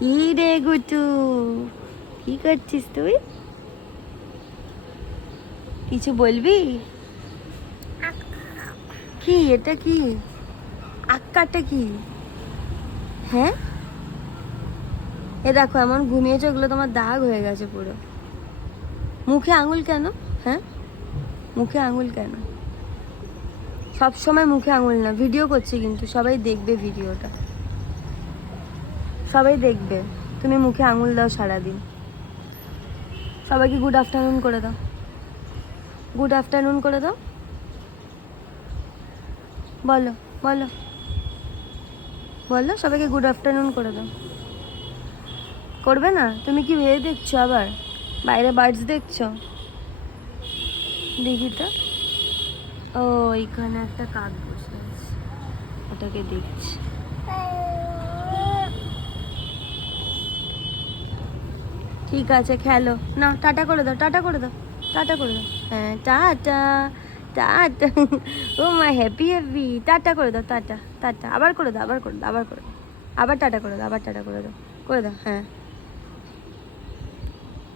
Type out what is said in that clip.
কি রে গুটু, কি করছিস তুই? কিছু বলবি? কি এটা? কি আক্কাটা? কি? হ্যাঁ, এ দেখো এমন ঘুমিয়েছে, ওগুলো তোমার দাগ হয়ে গেছে পুরো। মুখে আঙুল কেন? হ্যাঁ, মুখে আঙুল কেন? সব সময় মুখে আঙুল না, ভিডিও করছি কিন্তু সবাই দেখবে ভিডিওটা, সবাই দেখবে। তুমি মুখে আঙুল দাও সারাদিন। সবাইকে গুড আফটারনুন করে দাও, গুড আফটারনুন করে দাও। বলো, বলো, বলো, সবাইকে গুড আফটারনুন করে দাও। করবে না? তুমি কি ভেবে দেখছো আবার? বাইরে বার্ডস দেখছো? দেখি তো। ও, এইখানে একটা কাক বসে আছে, ওটাকে দেখছি। ঠিক আছে, খেলো না। টাটা করে দাও, টাটা করে দাও, টাটা করে দাও। হ্যাঁ, tata, tata. Oh my happy happy. Tata করে দাও, টাটা, টাটা। আবার করে দাও, আবার করে দাও, আবার করে দাও। আবার টাটা করে দাও, আবার টাটা করে দাও, করে দাও। হ্যাঁ।